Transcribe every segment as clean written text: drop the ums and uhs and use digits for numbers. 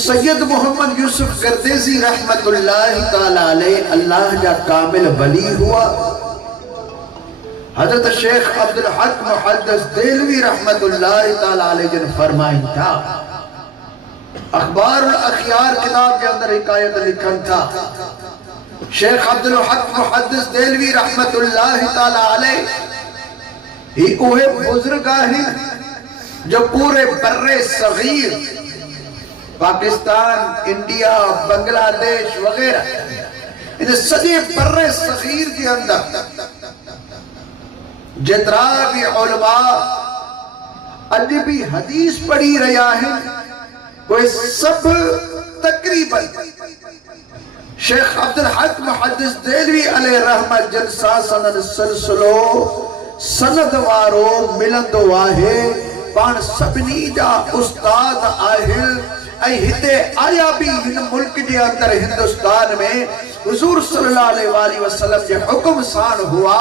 سید محمد یوسف گردیزی رحمت اللہ تعالیٰ علیہ اللہ جا کامل ولی ہوا. حضرت شیخ عبدالحق محدث دہلوی رحمت اللہ تعالیٰ علیہ جن فرمائن تھا. اخبار الاخیار کتاب کے اندر حکایت لکھن تھا. شیخ عبدالحق محدث دہلوی رحمت اللہ تعالیٰ علیہ ہی اوہ بزرگاہ ہیں جو پورے بر صغیر پاکستان، انڈیا، بنگلہ دیش وغیرہ ان سجے بر صغیر کے اندر جترا بھی علماء ادبی حدیث پڑھی رہا ہے وہ سب تقریباً شیخ عبدالحق محدث دہلوی علیہ رحمت جلسہ سند سلسلو سند وارو ملندو آہے پان سبنی جا استاد آہل اے ہتے آیا بھی ہن ملک جے اندر ہندوستان میں حضور صلی اللہ علیہ وآلہ وسلم جے حکم سان ہوا.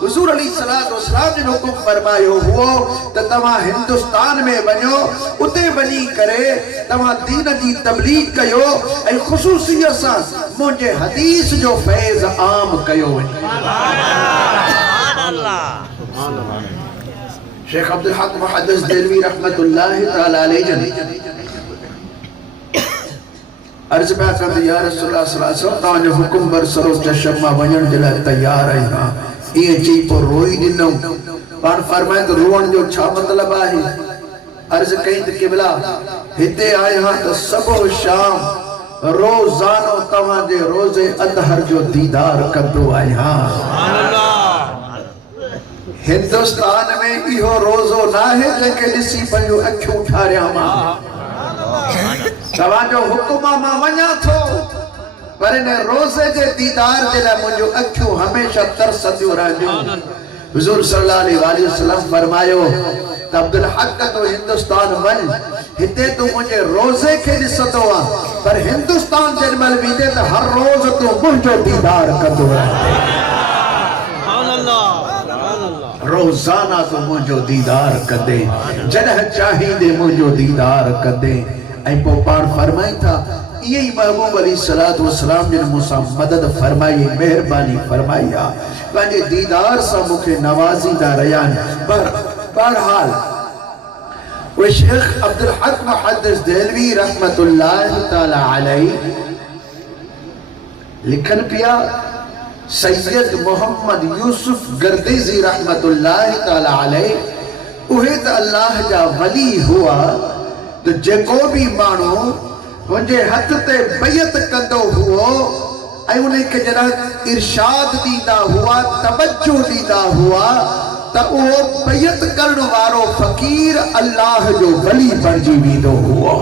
حضور علیہ السلام جن حکم فرمائیو ہوا تو تمہاں ہندوستان میں بنیو اتے بنی کرے تمہاں دین جی تبلیغ کیو اے خصوصیت سان مجھے حدیث جو فیض عام کیو. شیخ عبدالحق محدث دہلوی رحمت اللہ تعالیٰ علیہ جن عرض پہ کرتے یا رسول اللہ صلی اللہ علیہ وسلم تاں جو حکم برسرو چشمہ ونجن دلہ تیار ہے. ہاں یہ چی پر روئی دنوں پان فرمائے تو روان جو چھا مطلب آئی. عرض کہیں تو قبلہ ہتے آئے ہاں تو سب و شام روزانو تاں دے روز ادھر جو دیدار کردو آئے. ہاں ہندوستان میں ایہو روزو نہ ہے جنکہ جسی پنجو اکھوں اٹھا رہا ماں تمہاں جو حکمہ ماں ونیا تھو پر انہیں روزے جے دیدار دلہ مجھو اکھوں ہمیشہ ترس دیو راجو. حضور صلی اللہ علیہ وآلہ وسلم فرمائیو تو عبدالحق تو ہندوستان ون ہتے تو مجھے روزے کے جسد ہوا پر ہندوستان جنمل بیدے تو ہر روز تو مجھو دیدار کردو راجو. روزانہ تو مجھو دیدار کدے جنہ چاہی دے مجھو دیدار کدے. اے پوپار فرمائی تھا یہی محبوب علیہ السلام جن موسیٰ مدد فرمائی مہربانی فرمائیا پانجے دیدار سا مکھے نوازی دا ریان. بہرحال وہ شیخ عبدالحق محدث دہلوی رحمت اللہ تعالی علیہ لکھن پیا سید محمد یوسف گردیزی رحمت اللہ تعالی علیہ اوہد اللہ جا ولی ہوا تو جے کو بھی مانو انجے ہتھ تے بیعت کندو ہوا اے انہیں کہ جنہ ارشاد دیتا ہوا توجہ دیتا ہوا تا وہ بیعت کرن وارو فقیر اللہ جو ولی پر جیویدو ہوا.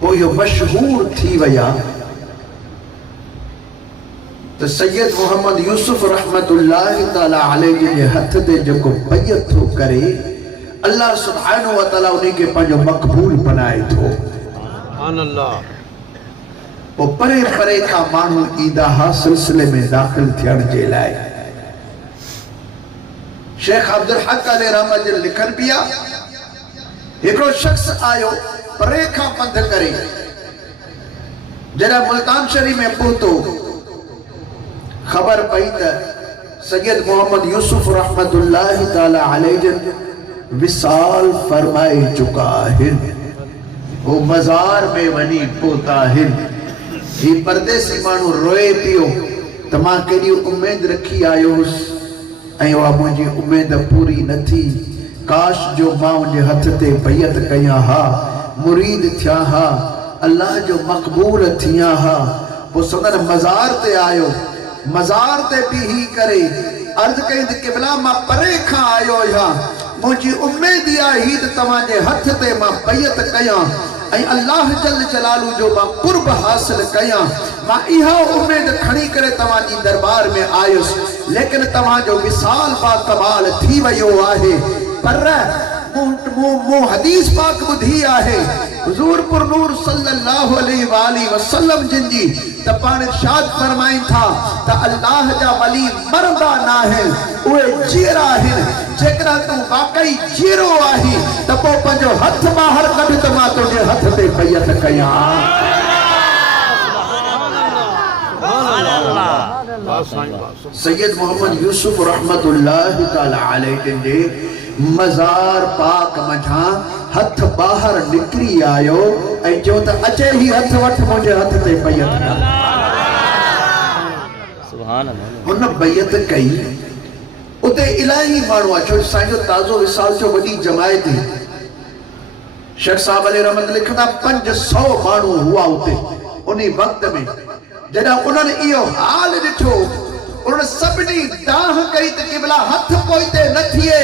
وہ یہ مشہور تھی ویا تو سید محمد یوسف رحمت اللہ تعالیٰ علیہ جنہیں ہتھ دے جو کو بیعت ہو کرے اللہ سبحانہ وتعالیٰ انہیں کے پانچ مقبول بنائے تھو. وہ پرے پرے کا مانو ایدہا سلسلے میں داخل تھیان جے لائے. شیخ عبدالحق علیہ رحمت جن لکھن پیا ایکڑو شخص آئیو پرے کا پندھ کرے جنہ ملتان شریف میں پوتو خبر پہیتا سید محمد یوسف رحمت اللہ تعالی علیہ جن وصال فرمائے چکا ہے. وہ مزار میں ونی پوتا ہے. یہ پردیسی مانو روئے پیو تمہاں کے لیے امید رکھی آئیو ایوہ مجھے امید پوری نہ تھی. کاش جو ماں انجھے ہتھ تے بیعت کیا ہا مرید تھیا ہا اللہ جو مقبول تھیا ہا. وہ سندر مزار تے آئیو مزار تے بھی ہی کرے عرض کہیں دے قبلہ ماں پرے کھا آئیو یہاں مجھے امیدی آئی تو تمہاں ہتھ تے ماں بیعت کیا اے اللہ جل جلالو جو ماں قرب حاصل کیا ماں ایہا امید کھڑی کرے تمہاں جی دربار میں آئیس لیکن تمہاں جو وصال با کمال تھی ویو آہے پر مو حدیث پاک بدھی آہے حضور پر نور صلی اللہ علیہ وآلہ وسلم جن جی تپان ارشاد فرمائیں تھا تا اللہ جا ولی مردہ نہ ہے اوے جیرہ ہے جکرہ تو واقعی جیرو آہی تپو پنجو ہتھ باہر کبھی تما تجھے ہتھ تے بیعت کیا سید محمد یوسف رحمت اللہ تعالی علیہ دے مزار پاک مجھاں ہتھ باہر نکری آئیو اے جو تا اچے ہی ہتھ وٹھ مجھے ہتھ تے بیعت کیا انہاں بیعت کئی اتے الہی مانو اچھو سائن جو تازو وصال جو وڈی جماعت ہے شیخ صاحب علیہ رحمت لکھنا 500 مانو ہوا ہوتے انہی وقت میں جڑا انہوں نے ایو حال ڈٹھو انہوں نے سبنی داہ کئی تے قبلہ ہتھ پوئتے نہ تھیے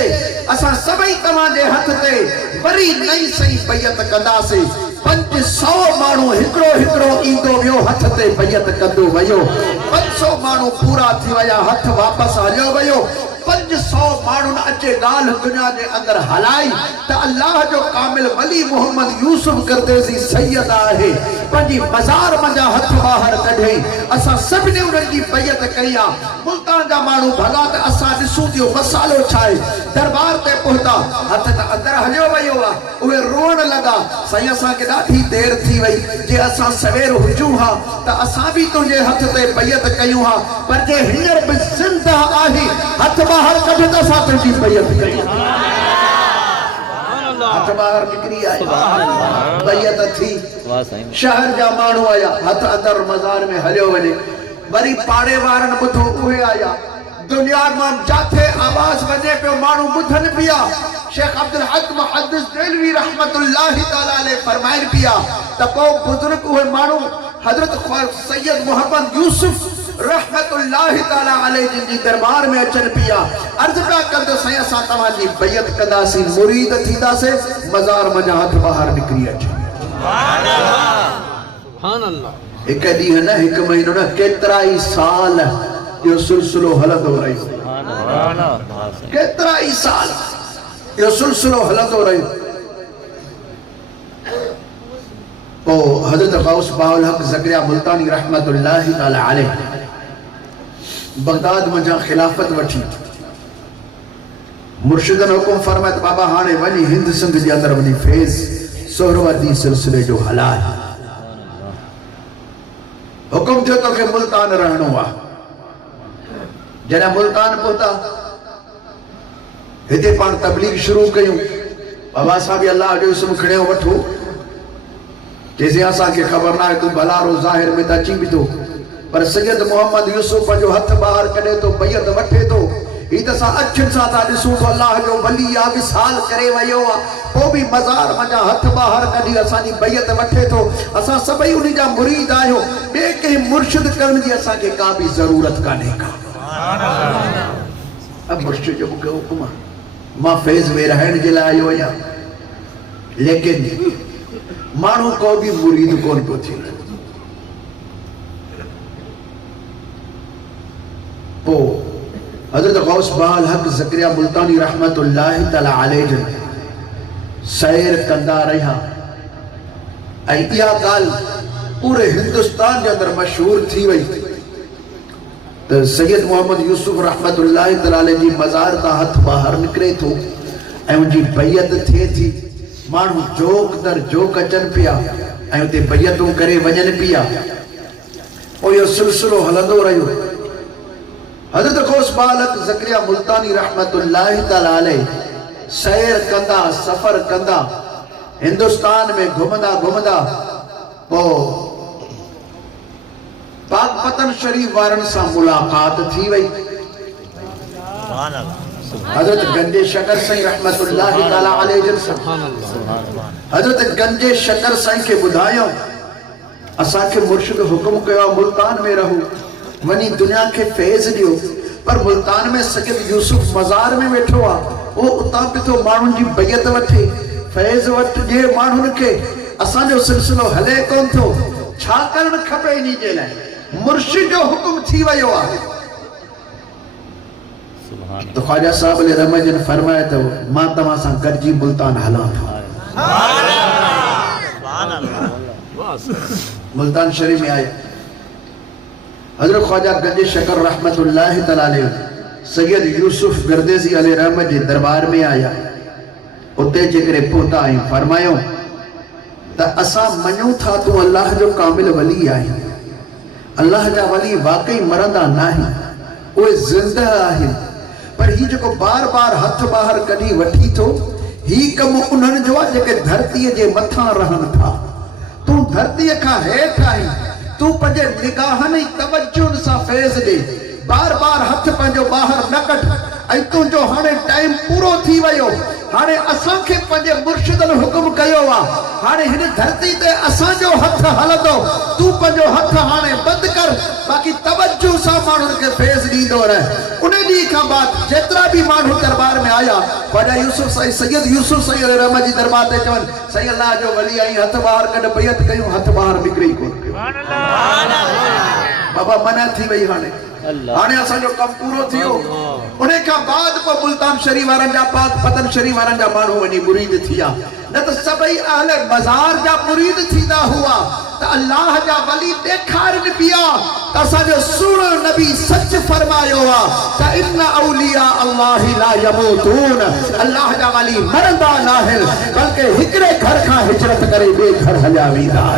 اساں سبئی تمہاں دے ہتھ تے بری نہیں سہی بیعت کندا سے 500 مانو ہکڑو ہکڑو ایندو ویو ہتھ تے بیعت کندو ویو 500 مانو پورا تھی ویا ہتھ واپس آجو ویو 500 مانون اچے گال دنیا دے اندر ہلائی تا اللہ جو کامل ولی محمد یوسف کردے سی سید آہے پنجی مزار منجا ہتھ باہر کڑھیں اسا سب نے انہوں کی بیعت کیا ملتان جا مانو بھلا تا اسا نسو دیو مسالو چھائے دربار تے پہتا ہتھ تا اندر ہلیو ویو اوہ رون لگا سائیں اسا کے ڈاٹھی دیر تھی وئی جے اسا سویر ہجو ہاں تا اسا بھی تنجھے ہتھ تے بیعت کیوں ہاں پر جے ہنر بزندہ آہی ہتھ باہر کبھی تا ساتھ کی بیعت کری ہتھ باہر نکری آئی بیعت تھی شہر جا مانو آیا ہتھ اندر مزار میں ہلیو ونے بری پاڑے وارن بدھو اوہے آیا دنیا میں جاتے آواز وجے پہ مانو بدھن پیا شیخ عبدالحق محدث دلوی رحمت اللہ تعالیٰ علیہ فرمائن پیا تپو بزرگ ہوئے مانو حضرت سید محمد یوسف رحمت اللہ تعالیٰ علیہ جن جی دربار میں اچھن پیا عرض پہ کندو سیاں ساتھاں جی بیعت کدا سی مرید تھی دا سے مزار مجھا ہاتھ باہر نکری اچھن سبحان اللہ ایک دی ہے نا ایک مہینہ نا کترائی سال یہ سلسلو حلد ہو رہی کترائی سال یہ سلسلو حلد ہو رہی تو حضرت غوث باالحق زکریا ملتانی رحمت اللہ تعالی علیہ بغداد مجھا خلافت وٹھی مرشدن حکم فرمائت بابا ہانے ونی ہند سندھ جی اندر ونی فیض سہروردی سلسلے جو حلال حکم جو تو کہ ملتان رہنو ہوا جنہ ملتان پوتا ہتے پان تبلیغ شروع کیوں بابا صاحبی اللہ جو اسم کھڑے ہو وٹھو جیسے آسا کے خبر نہ ہے تو بلارو ظاہر میں تا چی بھی تو پر سید محمد یوسف جو ہتھ باہر کرے تو بیعت وٹھے تو ہی تسا اچھن سا تا جسو تو اللہ جو ولی آگی سال کرے ویو وہ بھی مزار مجا ہتھ باہر کری اسانی بیعت وٹھے تو اسا سبئی انہی جا مرید آئیو بے کہ مرشد کرن جی اسا کے کا بھی ضرورت کا نہیں کا اب مرشد جو کہ حکمہ ماں فیض وے رہن جلا آئیو یا لیکن مانو کو بھی مرید کون کو تھی تو حضرت غوث باالحق زکریا ملتانی رحمت اللہ تعالی علیہ جن سیر کندہ رہا ایتیا کال پورے ہندوستان کے اندر مشہور تھی وئی تو سید محمد یوسف رحمت اللہ تعالی علیہ جی مزار تا ہتھ باہر نکرے تو ان جی بیعت تھے تھی مانو جوک در جوک اچن پیا ایو تے بیعتوں کرے ونجن پیا اور یہ سلسلو ہلندو رہیو حضرت غوث باالحق زکریا ملتانی رحمت اللہ تعالی علیہ سیر کندہ سفر کندہ ہندوستان میں گھمدہ گھمدہ وہ پاک پتن شریف وارن سا ملاقات تھی وئی حضرت گنجے شکر سائیں رحمت اللہ تعالی علیہ جلسہ حضرت گنجے شکر سائیں کے بدھائیوں اسا کے مرشد حکم کیا ملتان میں رہو ونی دنیا کے فیض دیو پر ملتان میں سید یوسف مزار میں بیٹھو وہ اتاں پہ تو مانون جی بیعت وٹھے فیض وٹ جے مانون کے اساں جو سلسلو ہلے کون تھو چھا کرن کھپے نہیں جے لائے مرشد جو حکم تھی ویو آئے تو خواجہ صاحب علیہ رمجن فرمائے تو ماں تمہاں ساں گرجی ملتان حلا تھا ملتان شریف میں آئے حضرت خواجہ گنج شکر رحمت اللہ تعالی علیہ سید یوسف گردیزی علیہ رحمت جی دربار میں آیا اتے جکرے پوتا آئیں فرمایوں تا اسا منوں تھا تو اللہ جو کامل ولی آئیں اللہ جا ولی واقعی مرندہ ناہی وہ زندہ آئیں پر ہی جو کو بار بار ہتھ باہر کڑی وٹھی تو ہی کم انہن جو آجے کہ دھرتی جے متھاں رہن تھا تو دھرتی کا ہیٹ آئیں تو پجے نگاہن توجہ سا فیض دے بار بار ہتھ پنجو باہر نکٹ تو جو ہانے ٹائم پورو تھی ویو ہانے اساں کے پنجے مرشدن حکم کیو وا ہانے ہن دھرتی تے اساں جو ہتھ ہلدو تو پنجو ہتھ ہانے بند کر باقی توجہ سا مانن کے فیض دیندو رہے انہیں دی کا بات جترا بھی مانو دربار میں آیا خواجہ یوسف سید یوسف سید رحمت جی دربار تے چون صحیح اللہ جو ولی آئی ہتھ باہر کڈ بیعت کیوں ہتھ باہر نکری کو بابا منع تھی وئی ہانے آنے اساں جو کم پورو تھیو انہیں کا بعد کو ملتان شریف وارن جا پاک پتن شریف وارن جا مانو ونی مرید تھیا نہ تو سبئی اہل مزار جا مرید تھیدا ہوا تا اللہ جا ولی دیکھارن پیا تا اساں جو سونا نبی سچ فرمایو ہوا تا ان اولیاء اللہ لا یموتون اللہ جا ولی مرندہ ناہل بلکہ ہکڑے گھر کا ہجرت کرے بے گھر ہلاوی دا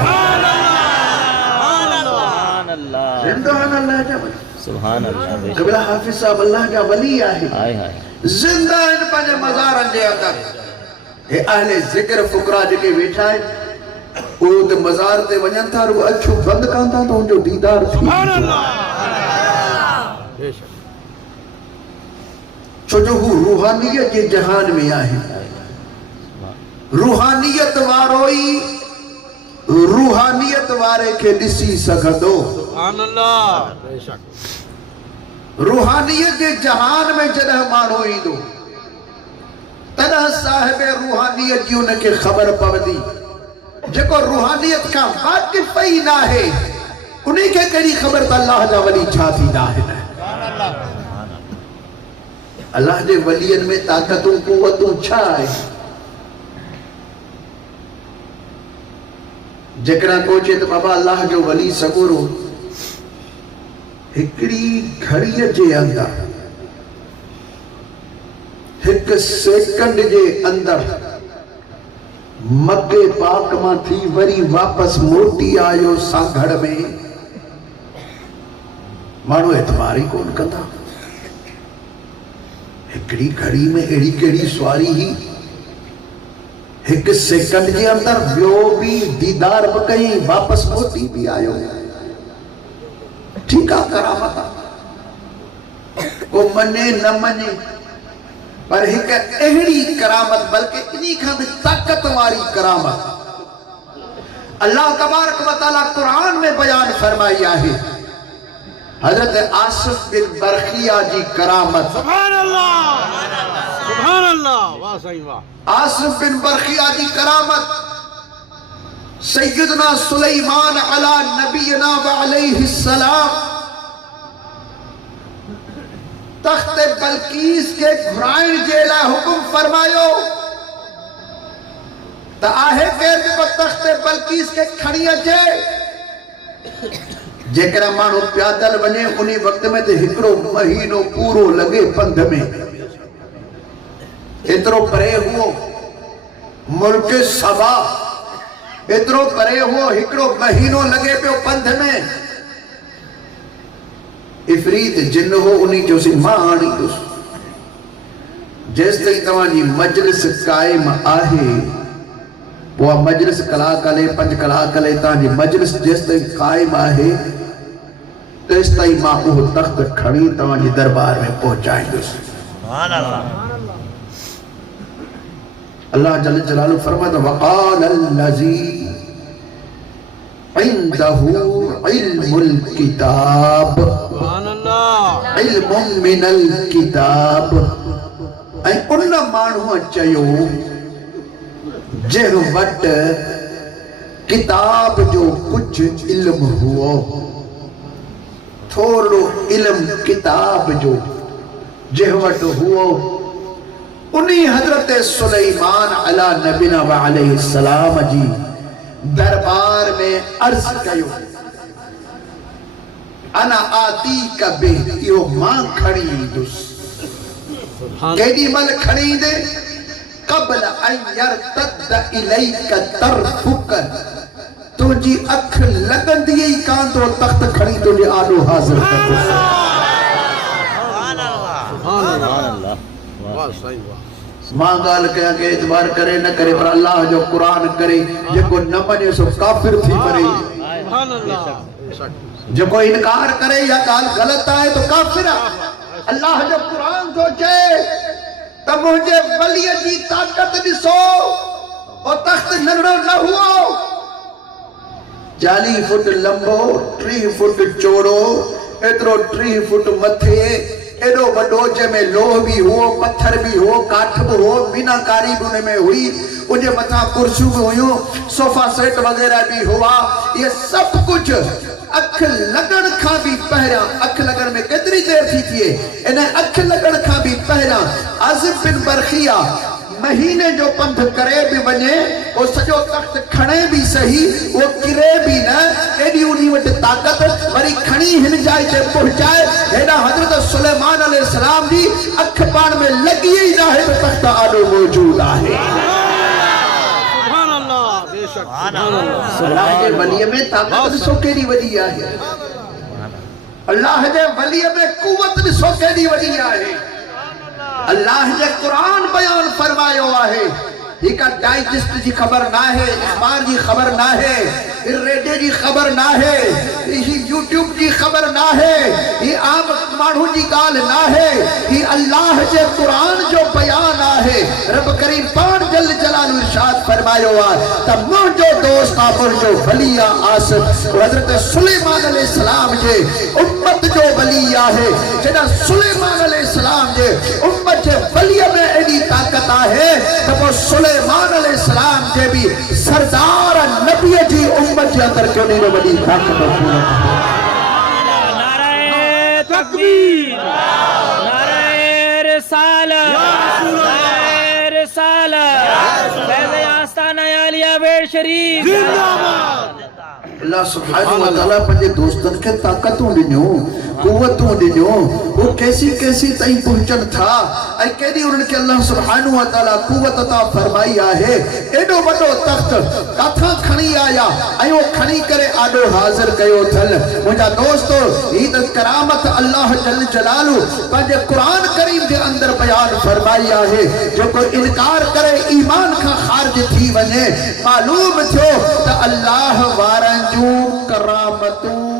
زندان اللہ جا ولی سبحان اللہ قبلہ حافظ صاحب اللہ کا ولی آئے زندہ ان پنج مزارن جے اندر اے اہل ذکر فقرہ جکے بیٹھا ہے وہ تو مزار تے ونجن تھا رو اچھو بند کانتا تو ان جو دیدار تھی سبحان اللہ چھو جو ہو روحانیت کے جہان میں آئے روحانیت واروئی روحانیت وارے کے دسی سکھدو سبحان اللہ بے شک روحانیت کے جہان میں جنہ مانوئی دو تنہ صاحب روحانیت جیوں نے کے خبر پودی جکو روحانیت کا واقف ہی نہ ہے انہیں کے کڑی خبر تا اللہ جا ولی چھاتی نہ ہے اللہ جے ولین میں طاقتوں قوتوں چھائے جکرا کوچے تو بابا اللہ جو ولی سکورو ہکڑی گھڑی جے اندر ایک سیکنڈ جے اندر مکے پاک ماں تھی وری واپس موٹی آئیو سانگھڑ میں مانو اعتباری کون کتا ہکڑی گھڑی میں ایڑی کیڑی سواری ہی ایک سیکنڈ جے اندر بیو بھی دیدار بکئی واپس موٹی بھی آئیو ٹھیکا کرامتا کو منے نہ منے پر ایک اہڑی کرامت بلکہ انہی کھاند طاقت واری کرامت اللہ تبارک و تعالیٰ قرآن میں بیان فرمایا ہے حضرت آصف بن برخیہ جی کرامت سبحان اللہ سبحان اللہ واہ صحیح واہ آصف بن برخیہ جی کرامت سیدنا سلیمان علی نبینا و علیہ السلام تخت بلقیس کے گھرائن جیلا حکم فرمایو تا آہے کہتے پر تخت بلقیس کے کھڑیا جے جیکرا مانو پیادل بنے انہی وقت میں تے ہکڑو مہینو پورو لگے پندھ میں اترو پرے ہو ملک سبا اترو پرے ہو ہکڑو مہینو لگے پہ پندھ میں افرید جن ہو انہی جو سی ماں آنی دوس جیس تک توانی مجلس قائم آہے وہ مجلس کلا کلے پنج کلا کلے تانی مجلس جیس تک قائم آہے تو اس تائی ماں وہ تخت کھڑی توانی دربار میں پہنچائیں دوس سبحان اللہ اللہ جل جلالہ فرماتا وقال اللذی عندہو علم الکتاب سبحان اللہ علم من الکتاب اے انہ مانو چیو جہ وٹ کتاب جو کچھ علم ہو تھوڑو علم کتاب جو جہ وٹ ہو انہی حضرت سلیمان علی نبینا و علیہ السلام جی دربار میں عرض کیو انا آتی کا بیٹیو ماں کھڑی دوس کیڑی مل کھڑی دے قبل ان يرتد اليك طرفك تو جی اکھ لگن دیئے کان تو تخت کھڑی تو جی آلو حاضر کر دے سبحان اللہ سبحان اللہ واہ صحیح واہ ماں گال کہا کہ اعتبار کرے نہ کرے پر اللہ جو قرآن کرے یہ کو نہ منے سو کافر تھی مرے سبحان اللہ جو کو انکار کرے یا گال غلط آئے تو کافر ہے اللہ جو قرآن سوچے تب مجھے ولی جی طاقت دسو اور تخت نگڑو نہ ہوا 40 فٹ لمبو 30 فٹ چوڑو اترو 30 فٹ متھے ایڈو وڈو جے میں لوہ بھی ہو پتھر بھی ہو کاٹھ بھی ہو بنا کاری بھی میں ہوئی انجھے متھا کرسیوں بھی ہوئیوں صوفہ سیٹ وغیرہ بھی ہوا یہ سب کچھ اکھ لگن کھا بھی پہرا اکھ لگن میں کتری دیر تھی تھیے انہیں اکھ لگن کھا بھی پہرا عازب بن برخیہ مہینے جو پندھ کرے بھی بنے وہ سجو تخت کھڑے بھی صحیح وہ کرے بھی نہ ایڈی انہی وٹ طاقت وری کھڑی ہن جائے چھے پہنچائے ایڈا حضرت سلیمان علیہ السلام دی اکھ پان میں لگی ہی رہے تو تخت آدھو موجود آئے سبحان اللہ بے شک سبحان اللہ اللہ کے ولی میں طاقت سو کے دی ولی آئے اللہ کے ولی میں قوت سو کے دی ولی آئے اللہ جے قرآن بیان فرمائے ہوا ہے یہ کا ڈائجسٹ جی خبر نہ ہے اخبار جی خبر نہ ہے ریڈیو جی خبر نہ ہے یوٹیوب جی خبر نہ ہے یہ عام مانو جی گال نہ ہے یہ اللہ جے قرآن جو بیان ہے رب کریم پان جل جلال ارشاد فرمائے ہوا تب جو دوست آفر جو ولی آسف حضرت سلیمان علیہ السلام جے امت جو ولی ہے جنہ سلیمان علیہ السلام جے امت جے ولی میں ایڈی طاقت ہے تب وہ سلیمان علیہ السلام جے بھی سردار نبی جی امت جے اندر کیوں نہیں بڑی طاقت ہے نعرہ تکبیر نعرہ رسالت نعرہ رسالت فیض آستانہ عالیہ بیڑ شریف اللہ سبحانہ وتعالیٰ پنجے دوستن کے طاقتوں دنیوں قوتوں دنیوں وہ کیسی کیسی تائیں پہنچن تھا اے کہنی انہوں کہ اللہ سبحانہ وتعالیٰ قوت عطا فرمائی آئے ایڈو بڑو تخت کاتھا کھنی آیا اے وہ کھنی کرے آڈو حاضر کہو تھل مجھا دوستو عید کرامت اللہ جل جلالو پنجے قرآن کریم کے اندر بیان فرمائی آئے جو کوئی انکار کرے ایمان کا خارج تھی ونے معلوم تھو تا اللہ وارن جو کرامتوں